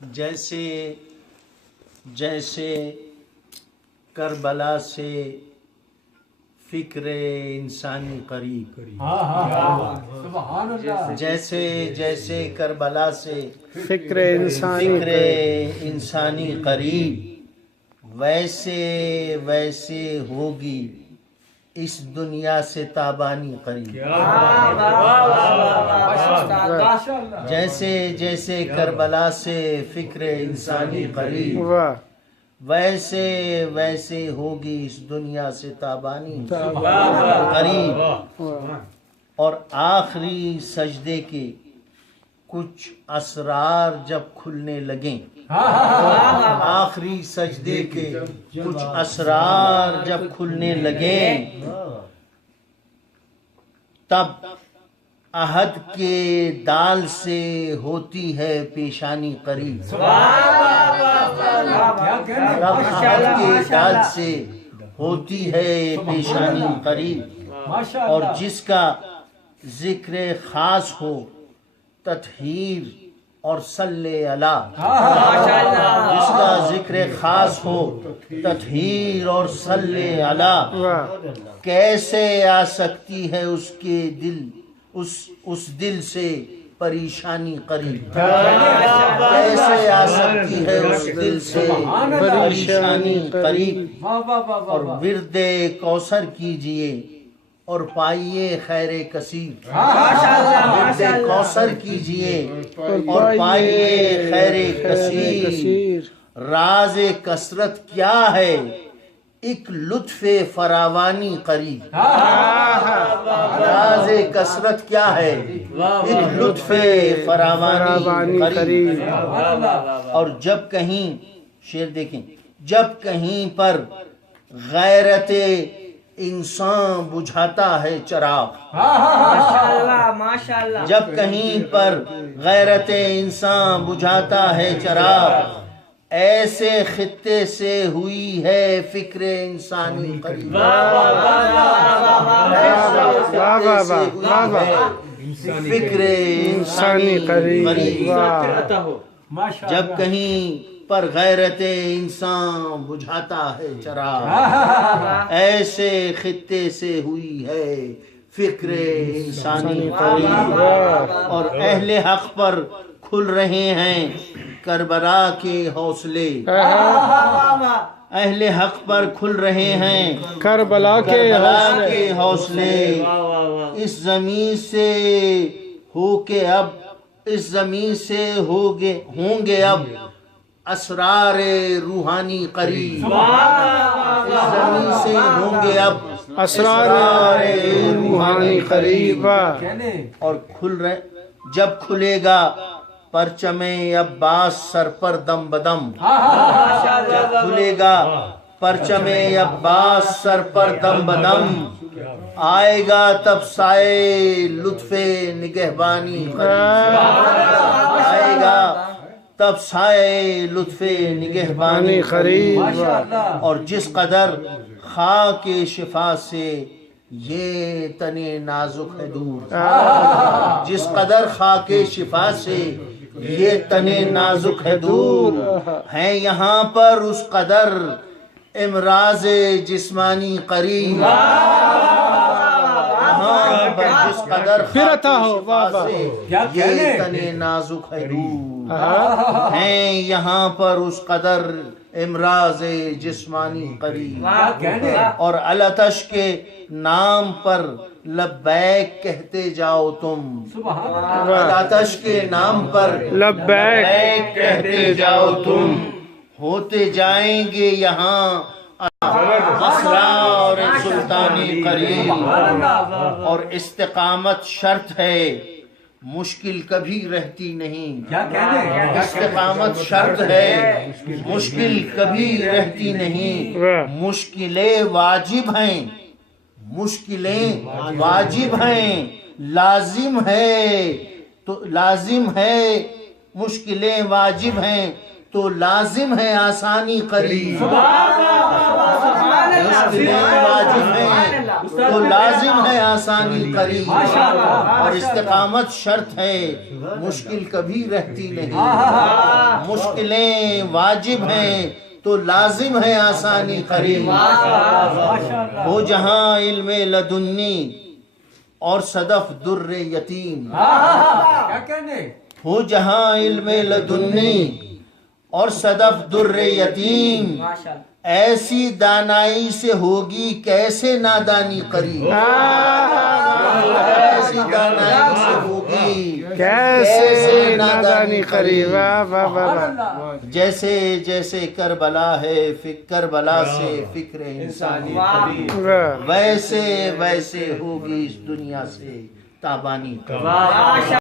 جیسے جیسے کربلا سے فکر انسانی قریب، جیسے جیسے کربلا سے فکر انسانی قریب، ویسے ویسے ہوگی اس دنیا سے تابانی قریب۔ جیسے جیسے کربلا سے فکر انسانی قریب، ویسے ویسے ہوگی اس دنیا سے تابانی قریب۔ اور آخری سجدے کے کچھ اسرار جب کھلنے لگیں، آخری سجدے کے کچھ اسرار جب کھلنے لگیں، تب عہد کے دال سے ہوتی ہے پیشانی قریب۔ تب عہد کے دال سے ہوتی ہے پیشانی قریب۔ اور جس کا ذکر خاص ہو تطہیر اور صلی علی، جس کا ذکر خاص ہو تطہیر اور صلی علی، کیسے آ سکتی ہے اس کے دل اس دل سے پریشانی قریب؟ کیسے آ سکتی ہے اس دل سے پریشانی قریب؟ اور ورد کوثر کیجئے اور پائیے خیر کثیر، ورد کوثر کیجئے اور پائیے خیر کثیر۔ راز کثرت کیا ہے ایک لطف فراوانی قریب، راز کثرت کیا ہے ایک لطف فراوانی قریب۔ اور جب کہیں شعر دیکھیں، جب کہیں پر غیرت انسان بجھاتا ہے چراغ، جب کہیں پر غیرت انسان بجھاتا ہے چراغ، ایسے خطے سے ہوئی ہے فکر انسانی قریب، ایسے خطے سے ہوئی ہے فکر انسانی قریب۔ جب کہیں پر غیرت انسان بجھاتا ہے چراغ، ایسے خطے سے ہوئی ہے فکر انسانی قریب۔ اور اہل حق پر کھل رہے ہیں کربلا کے حوصلے، اہل حق پر کھل رہے ہیں کربلا کے حوصلے۔ اس زمین سے ہو کے اب، اس زمین سے ہوں گے اب اسرار روحانی قریب، اس زمین سے ہوں گے اب اسرار روحانی قریب۔ اور جب کھلے گا پرچم عباس سر پر دم بدم، جب کھلے گا پرچم عباس سر پر دم بدم، آئے گا تب سائے لطف نگہبانی قریب، آئے گا تب سائے لطف نگہبانی قریب۔ اور جس قدر خاک شفا سے یہ تن نازک ہے دور، جس قدر خاک شفا سے یہ تن نازک ہے دور، ہے یہاں پر اس قدر امراض جسمانی قریب، جس قدر خاک شفا سے یہ تن نازک ہے دور، ہیں یہاں پر اس قدر امراض جسمانی قریب۔ اور الاتش کے نام پر لبیک کہتے جاؤ تم، الاتش کے نام پر لبیک کہتے جاؤ تم، ہوتے جائیں گے یہاں اسرار سلطانی قریب۔ اور استقامت شرط ہے مشکل کبھی رہتی نہیں، استقامت شرط ہے مشکل کبھی رہتی نہیں۔ مشکلیں واجب ہیں، مشکلیں واجب ہیں، لازم ہے تو لازم ہے، مشکلیں واجب ہیں تو لازم ہے آسانی قریب، مشکلیں واجب ہیں تو لازم ہے آسانی قریب، اور استقامت شرط ہے مشکل کبھی رہتی نہیں، مشکلیں واجب ہیں تو لازم ہے آسانی قریب۔ ہو جہاں علم لدنی اور صدف در یتیم، ہو جہاں علم لدنی اور صدف در یتیم، ایسی دانائی سے ہوگی کیسے نادانی قریب، ایسی دانائی سے ہوگی کیسے نادانی قریب۔ جیسے جیسے کربلا ہے کربلا سے فکر انسانی قریب، ویسے ویسے ہوگی اس دنیا سے تابانی قریب۔